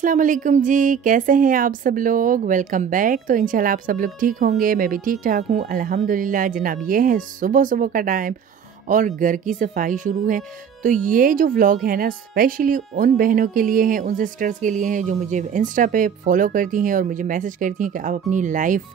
अस्सलाम वालेकुम जी, कैसे हैं आप सब लोग। Welcome back. तो इंशाल्लाह आप सब लोग ठीक होंगे, मैं भी ठीक ठाक हूँ अल्हम्दुलिल्लाह। जनाब ये है सुबह सुबह का टाइम और घर की सफाई शुरू है। तो ये जो व्लॉग है ना स्पेशली उन बहनों के लिए हैं, उन सिस्टर्स के लिए हैं जो मुझे इंस्टा पे फॉलो करती हैं और मुझे मैसेज करती हैं कि आप अपनी लाइफ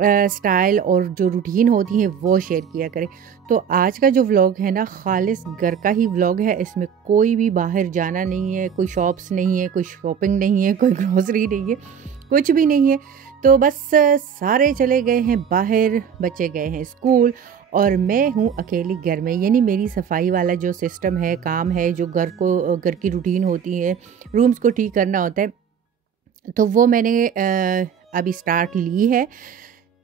स्टाइल और जो रूटीन होती है वो शेयर किया करें। तो आज का जो व्लॉग है ना खालिस घर का ही व्लॉग है। इसमें कोई भी बाहर जाना नहीं है, कोई शॉप्स नहीं है, कोई शॉपिंग नहीं है, कोई ग्रोसरी नहीं है, कुछ भी नहीं है। तो बस सारे चले गए हैं बाहर, बच्चे गए हैं स्कूल और मैं हूँ अकेली घर में। यानी मेरी सफाई वाला जो सिस्टम है, काम है, जो घर की रूटीन होती है, रूम्स को ठीक करना होता है, तो वो मैंने अभी स्टार्ट ली है।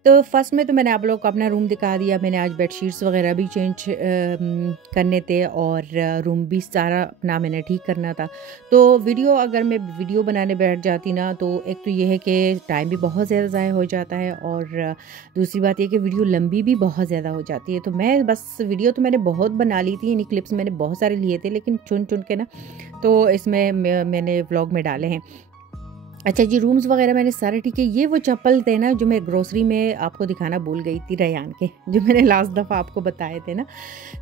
तो फर्स्ट में तो मैंने आप लोग को अपना रूम दिखा दिया। मैंने आज बेडशीट्स वगैरह भी चेंज करने थे और रूम भी सारा अपना मैंने ठीक करना था। तो अगर मैं वीडियो बनाने बैठ जाती ना तो एक तो ये है कि टाइम भी बहुत ज़्यादा ज़ाया हो जाता है और दूसरी बात ये कि वीडियो लंबी भी बहुत ज़्यादा हो जाती है। तो मैं बस वीडियो तो मैंने बहुत बना ली थी, इन क्लिप्स मैंने बहुत सारे लिए थे, लेकिन चुन चुन के ना तो इसमें मैंने व्लॉग में डाले हैं। अच्छा जी, रूम्स वगैरह मैंने सारे ठीक है। ये वो चप्पल थे ना जो मैं ग्रोसरी में आपको दिखाना भूल गई थी, रयान के, जो मैंने लास्ट दफ़ा आपको बताए थे ना।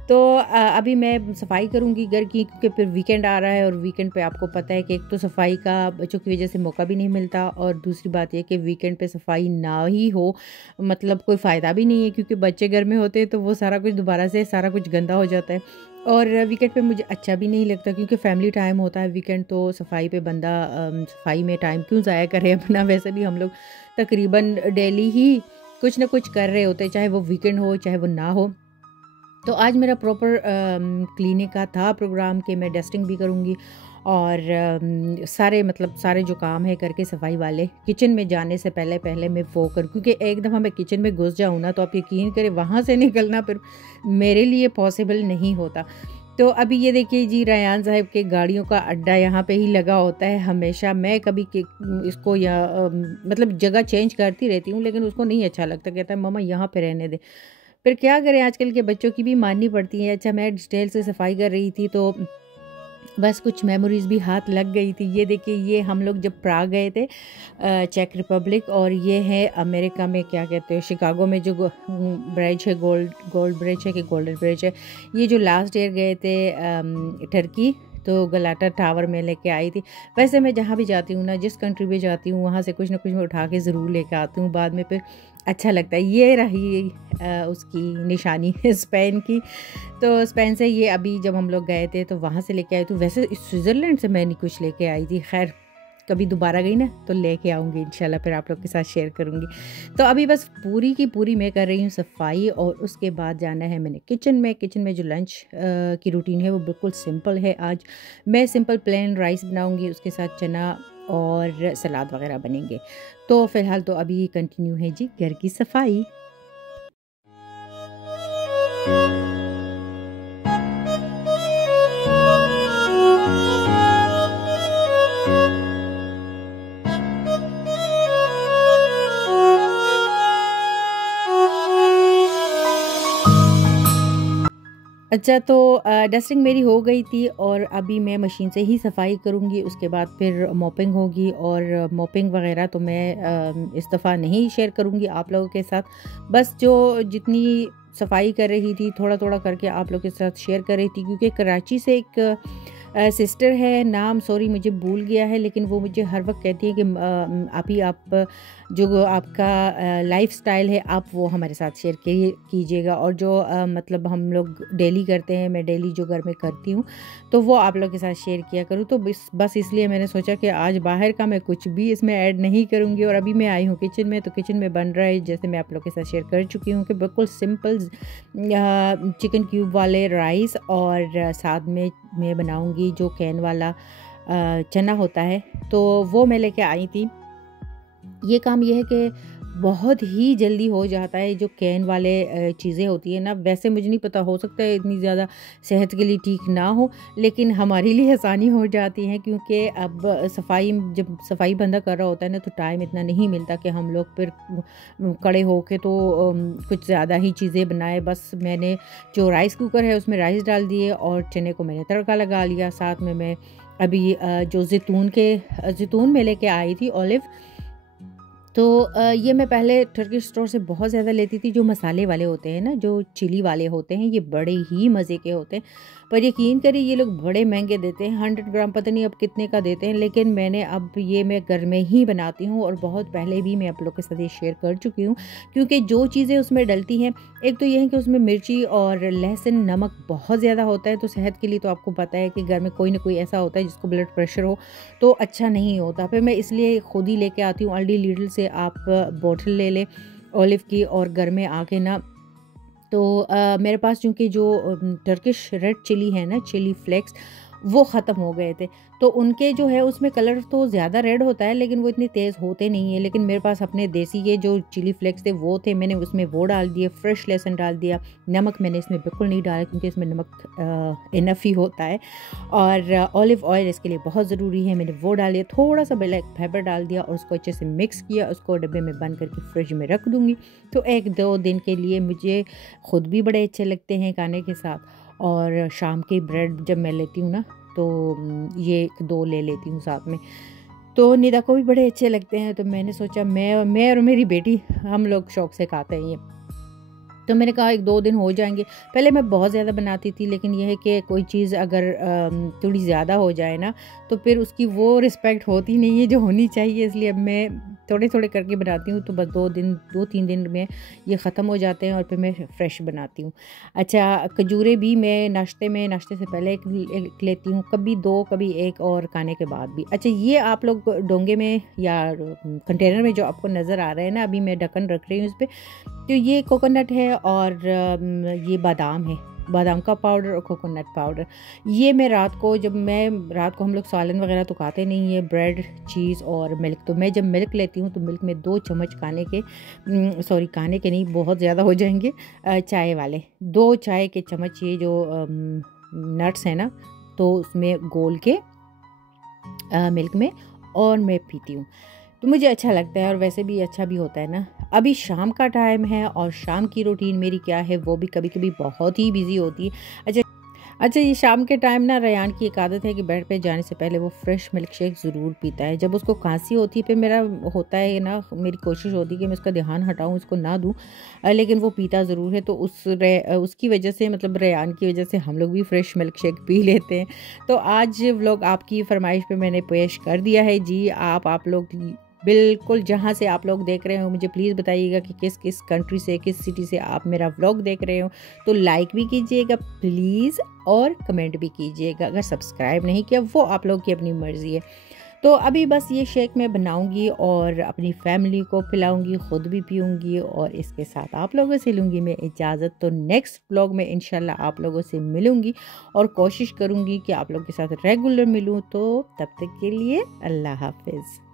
तो अभी मैं सफाई करूँगी घर की, क्योंकि फिर वीकेंड आ रहा है और वीकेंड पे आपको पता है कि एक तो सफाई का बच्चों की वजह से मौका भी नहीं मिलता और दूसरी बात यह कि वीकेंड पे सफाई ना ही हो मतलब कोई फ़ायदा भी नहीं है, क्योंकि बच्चे घर में होते हैं तो वो सारा कुछ दोबारा से सारा कुछ गंदा हो जाता है। और वीकेंड पे मुझे अच्छा भी नहीं लगता, क्योंकि फैमिली टाइम होता है वीकेंड, तो सफाई पे बंदा सफाई में टाइम क्यों ज़ाया करे अपना। वैसे भी हम लोग तकरीबन डेली ही कुछ ना कुछ कर रहे होते हैं, चाहे वो वीकेंड हो चाहे वो ना हो। तो आज मेरा प्रॉपर क्लीनिंग का था प्रोग्राम कि मैं डस्टिंग भी करूँगी और सारे जो काम है करके सफाई वाले, किचन में जाने से पहले मैं वो करूँ, क्योंकि एक दफ़ा मैं किचन में घुस जाऊँ ना तो आप यकीन करें वहाँ से निकलना फिर मेरे लिए पॉसिबल नहीं होता। तो अभी ये देखिए जी, रयान साहब के गाड़ियों का अड्डा यहाँ पे ही लगा होता है हमेशा। मैं कभी इसको मतलब जगह चेंज करती रहती हूँ, लेकिन उसको नहीं अच्छा लगता, कहता है मम्मा यहाँ पे रहने दे। फिर क्या करें, आजकल के बच्चों की भी माननी पड़ती है। अच्छा, मैं डिटेल से सफाई कर रही थी तो बस कुछ मेमोरीज़ भी हाथ लग गई थी। ये देखिए, ये हम लोग जब प्राग गए थे, चेक रिपब्लिक, और ये है अमेरिका में क्या कहते हैं, शिकागो में जो ब्रिज है, गोल्ड ब्रिज है कि गोल्डन ब्रिज है। ये जो लास्ट ईयर गए थे टर्की, तो गलाटा टावर में लेके आई थी। वैसे मैं जहाँ भी जाती हूँ ना, जिस कंट्री में जाती हूँ वहाँ से कुछ ना कुछ मैं उठा के ज़रूर लेके आती हूँ, बाद में फिर अच्छा लगता है। ये रही उसकी निशानी स्पेन की। तो स्पेन से ये अभी जब हम लोग गए थे तो वहाँ से लेके आए। तो वैसे स्विट्ज़रलैंड से मैं नहीं कुछ लेके आई थी, खैर कभी दोबारा गई ना तो लेके आऊँगी इंशाल्लाह, फिर आप लोग के साथ शेयर करूँगी। तो अभी बस पूरी की पूरी मैं कर रही हूँ सफाई और उसके बाद जाना है मैंने किचन में जो लंच की रूटीन है वो बिल्कुल सिंपल है। आज मैं सिंपल प्लेन राइस बनाऊँगी, उसके साथ चना और सलाद वगैरह बनेंगे। तो फ़िलहाल तो अभी कंटिन्यू है जी घर की सफाई। अच्छा, तो डस्टिंग मेरी हो गई थी और अभी मैं मशीन से ही सफाई करूँगी। उसके बाद फिर मॉपिंग होगी और मॉपिंग वगैरह तो मैं इस दफ़ा नहीं शेयर करूँगी आप लोगों के साथ। बस जो जितनी सफाई कर रही थी थोड़ा थोड़ा करके आप लोगों के साथ शेयर कर रही थी, क्योंकि कराची से एक सिस्टर है, नाम सॉरी मुझे भूल गया है, लेकिन वो मुझे हर वक्त कहती है कि आप जो आपका लाइफ स्टाइल है आप वो हमारे साथ शेयर कीजिएगा, और जो मतलब हम लोग डेली करते हैं, मैं डेली जो घर में करती हूँ तो वो आप लोग के साथ शेयर किया करूँ। तो बस इसलिए मैंने सोचा कि आज बाहर का मैं कुछ भी इसमें ऐड नहीं करूँगी। और अभी मैं आई हूँ किचन में, तो किचन में बन रहा है, जैसे मैं आप लोग के साथ शेयर कर चुकी हूँ, कि बिल्कुल सिंपल चिकन क्यूब वाले राइस और साथ में मैं बनाऊँगी जो कैन वाला चना होता है, तो वो मैं लेके आई थी। ये काम ये है कि बहुत ही जल्दी हो जाता है। जो कैन वाले चीज़ें होती है ना, वैसे मुझे नहीं पता, हो सकता है इतनी ज़्यादा सेहत के लिए ठीक ना हो, लेकिन हमारे लिए आसानी हो जाती है, क्योंकि अब जब सफाई बंदा कर रहा होता है ना तो टाइम इतना नहीं मिलता कि हम लोग फिर खड़े होके तो कुछ ज़्यादा ही चीज़ें बनाए। बस मैंने जो राइस कुकर है उसमें राइस डाल दिए और चने को मैंने तड़का लगा लिया, साथ में मैं अभी जो ज़ैतून में लेके आई थी ऑलिव। तो ये मैं पहले टर्किश स्टोर से बहुत ज़्यादा लेती थी। जो मसाले वाले होते हैं ना, जो चिली वाले होते हैं, ये बड़े ही मज़े के होते हैं। पर यकीन करिए ये लोग बड़े महंगे देते हैं, 100 ग्राम पता नहीं अब कितने का देते हैं। लेकिन मैंने अब ये मैं घर में ही बनाती हूँ, और बहुत पहले भी मैं आप लोग के साथ ये शेयर कर चुकी हूँ। क्योंकि जो चीज़ें उसमें डलती हैं, एक तो ये है कि उसमें मिर्ची और लहसुन नमक बहुत ज़्यादा होता है। तो सेहत के लिए तो आपको पता है कि घर में कोई ना कोई ऐसा होता है जिसको ब्लड प्रेशर हो, तो अच्छा नहीं होता। फिर मैं इसलिए खुद ही लेके आती हूँ। अल्डी लिडल से आप बॉटल ले लें ऑलिव की, और घर में आके ना, तो मेरे पास चूँकि जो टर्किश रेड चिली है ना, चिली फ्लेक्स, वो ख़त्म हो गए थे। तो उनके जो है उसमें कलर तो ज़्यादा रेड होता है, लेकिन वो इतने तेज़ होते नहीं है। लेकिन मेरे पास अपने देसी के जो चिली फ्लेक्स थे वो थे, मैंने उसमें वो डाल दिए। फ्रेश लहसुन डाल दिया। नमक मैंने इसमें बिल्कुल नहीं डाला, क्योंकि इसमें नमक इनफ ही होता है। और ऑलिव ऑयल इसके लिए बहुत ज़रूरी है, मैंने वो डाल दिया। थोड़ा सा ब्लैक पेपर डाल दिया और उसको अच्छे से मिक्स किया। उसको डब्बे में बंद करके फ्रिज में रख दूँगी। तो 1-2 दिन के लिए मुझे ख़ुद भी बड़े अच्छे लगते हैं खाने के साथ। और शाम की ब्रेड जब मैं लेती हूँ ना, तो ये 1-2 ले लेती हूँ साथ में। तो निदा को भी बड़े अच्छे लगते हैं। तो मैंने सोचा मैं और मेरी बेटी हम लोग शौक से खाते हैं ये। तो मैंने कहा 1-2 दिन हो जाएंगे। पहले मैं बहुत ज़्यादा बनाती थी, लेकिन यह है कि कोई चीज़ अगर थोड़ी ज़्यादा हो जाए ना, तो फिर उसकी वो रिस्पेक्ट होती नहीं है जो होनी चाहिए। इसलिए अब मैं थोड़े थोड़े करके बनाती हूँ। तो बस 2-3 दिन में ये ख़त्म हो जाते हैं, और फिर मैं फ़्रेश बनाती हूँ। अच्छा, खजूरें भी मैं नाश्ते से पहले एक लेती हूँ, कभी 2, कभी 1, और खाने के बाद भी। अच्छा, ये आप लोग डोंगे में या कंटेनर में जो आपको नज़र आ रहा है ना, अभी मैं ढक्कन रख रही हूँ इस पर, तो ये कोकोनट है और ये बादाम है, बादाम का पाउडर और कोकोनट पाउडर। ये मैं रात को हम लोग सालन वगैरह तो खाते नहीं है, ब्रेड, चीज़ और मिल्क। तो मैं जब मिल्क लेती हूँ तो मिल्क में 2 चम्मच खाने के नहीं, बहुत ज़्यादा हो जाएंगे, चाय वाले 2 चाय के चम्मच ये जो नट्स है ना, तो उसमें घोल के मिल्क में, और मैं पीती हूँ। तो मुझे अच्छा लगता है, और वैसे भी अच्छा भी होता है ना। अभी शाम का टाइम है, और शाम की रूटीन मेरी क्या है वो भी कभी कभी बहुत ही बिजी होती है। अच्छा, ये शाम के टाइम ना रेयान की एक आदत है कि बेड पे जाने से पहले वो फ्रेश मिल्क शेक ज़रूर पीता है। जब उसको खांसी होती है, फिर मेरा होता है ना, मेरी कोशिश होती है कि मैं उसका ध्यान हटाऊं, उसको ना दूं, लेकिन वो पीता ज़रूर है। तो उसकी वजह से, मतलब रेयान की वजह से, हम लोग भी फ्रेश मिल्क शेक पी लेते हैं। तो आज व्लॉग आपकी फरमाइश पे मैंने पेश कर दिया है जी। आप लोग बिल्कुल जहाँ से आप लोग देख रहे हो, मुझे प्लीज़ बताइएगा कि किस किस कंट्री से, किस सिटी से आप मेरा व्लॉग देख रहे हो। तो लाइक भी कीजिएगा प्लीज़, और कमेंट भी कीजिएगा। अगर सब्सक्राइब नहीं किया, वो आप लोग की अपनी मर्ज़ी है। तो अभी बस ये शेक मैं बनाऊंगी और अपनी फैमिली को पिलाऊंगी, ख़ुद भी पीऊंगी, और इसके साथ आप लोगों से लूँगी मैं इजाज़त। तो नेक्स्ट व्लॉग में इंशाल्लाह आप लोगों से मिलूंगी, और कोशिश करूंगी कि आप लोगों के साथ रेगुलर मिलूँ। तो तब तक के लिए अल्लाह हाफिज़।